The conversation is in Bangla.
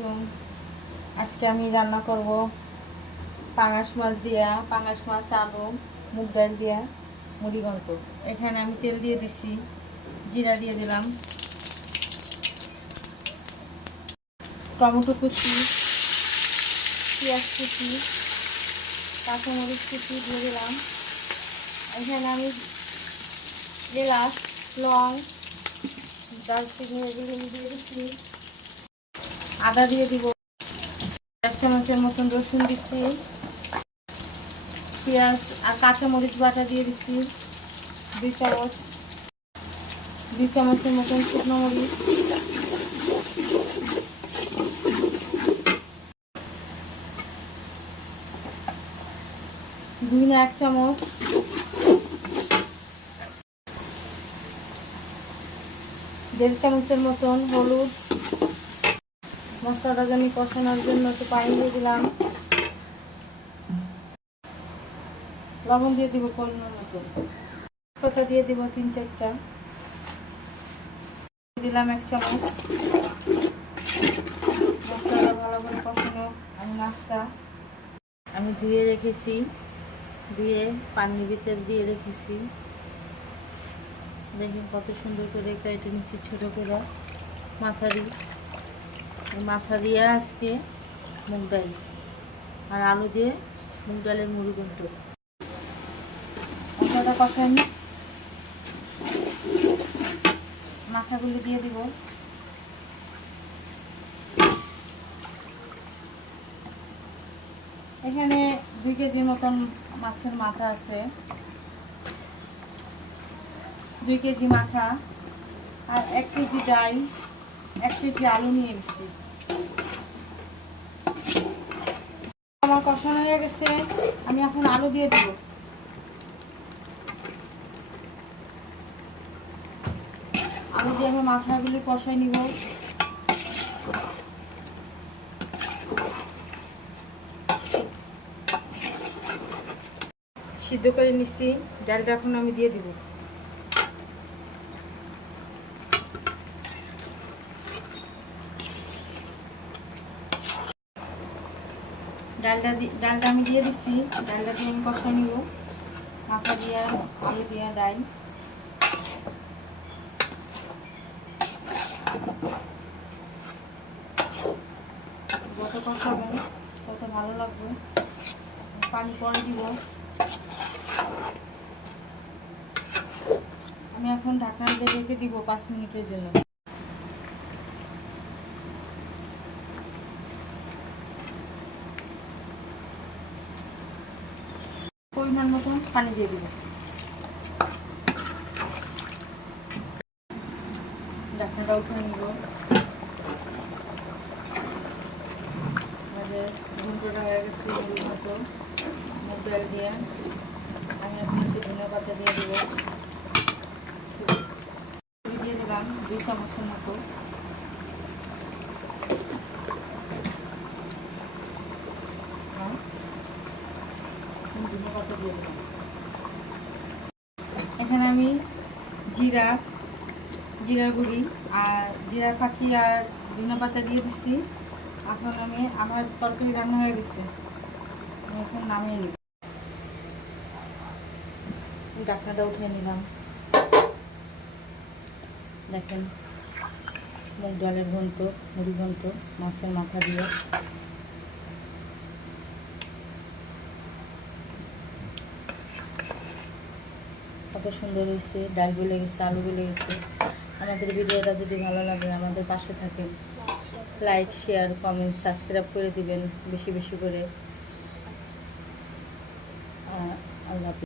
এবং আজকে আমি রান্না করব পাঙাশ মাছ দিয়া, পাঙাশ মাছ, আলু, মুগ ডাল দিয়া মুড়ি ঘন্ট। এখানে আমি তেল দিয়ে দিছি, জিরা দিয়ে দিলাম, টমেটো কুচি, পেঁয়াজ কুচি, কাঁচামরিচ কুচি দিয়ে দিলাম। এখানে আমি এলাচ, লং, দারচিনি এগুলো দিয়ে দিচ্ছি। আদা দিয়ে দিব, 1 চামচের মতন রসুন দিচ্ছি, পেঁয়াজ আর কাঁচামরিচ বাটা দিয়ে দিচ্ছি 2 চামচ, 2 চামচের মতন শুকনো মরিচ, ধুইনা 1 চামচ, দেড় চামচের মতন হলুদ। মশলাটা আমি কষানোর জন্য একটু পানি দিয়ে দিলাম, লবণ দিয়ে দিব পরিমাণ মতো, পাতা দিয়ে দিব 3-4টা, দিলাম 1 চামচ। মশলাটা ভালো করে কষানো। আমি মাছটা ধুয়ে রেখেছি, ধুয়ে পানির ভিতর দিয়ে রেখেছি। দেখেন কত সুন্দর করে কেটে নিচ্ছি ছোট করে মাথা দিয়ে আজকে মুগ ডাল আর আলু দিয়ে মুগ ডালের মুড়ি ঘন্ট। মশলাটা কষাই নি, মাথাগুলি দিয়ে দিব। এখানে 2 কেজির মতন মাছের মাথা আছে, 2 কেজি মাথা আর 1 কেজি ডাল, 1 কেজি আলু নিয়ে এসেছি। আমার কষানো হয়ে গেছে, আমি এখন আলু দিয়ে দিব। আলু দিয়ে আমি মাথাগুলি কষাই নিব। সিদ্ধ করে নিচ্ছি, ডালটা এখন আমি দিয়ে দিব। ডালটা আমি দিয়ে দিচ্ছি, ডালটা দিয়ে আমি কষাই নিব। মাথা দিয়ে আলু দিয়ে ডাল, যত কষাবেন তত ভালো লাগবে। পানি পরে দিব। আমি এখন ঢাকনা দিয়ে রেখে দিব 5 মিনিটের জন্য। পরিমাণ মতন পানি দিয়ে দিব। ঢাকনাটা উঠে নিব। আমাদের ঘন্টটা হয়ে গেছে মুড়ির মতো মুগ ডাল দিয়ে। আমি এখন একটু ধনে পাতা দিয়ে দিব, দিয়ে দিলাম 2 চামচের মতো। ধনে পাতা দিয়ে দিলাম। এখানে আমি জিরা গুঁড়ি আর জিরা পাখি আর ধনে পাতা দিয়ে দিচ্ছি। এখন আমার তরকারি রান্না হয়ে গেছে, আমি এখন নামিয়ে নিব। ঢাকনাটা উঠিয়ে নিলাম। দেখেন মুগ ডালের ঘন্ট, মুড়ি ঘন্ট মাছের মাথা দিয়ে। কত সুন্দর হয়েছে, ডাল গলে গেছে, আলু গলে গেছে। আমাদের ভিডিওটা যদি ভালো লাগে আমাদের পাশে থাকেন, লাইক, শেয়ার, কমেন্ট, সাবস্ক্রাইব করে দিবেন বেশি বেশি করে। আল্লাহ হাফেজ।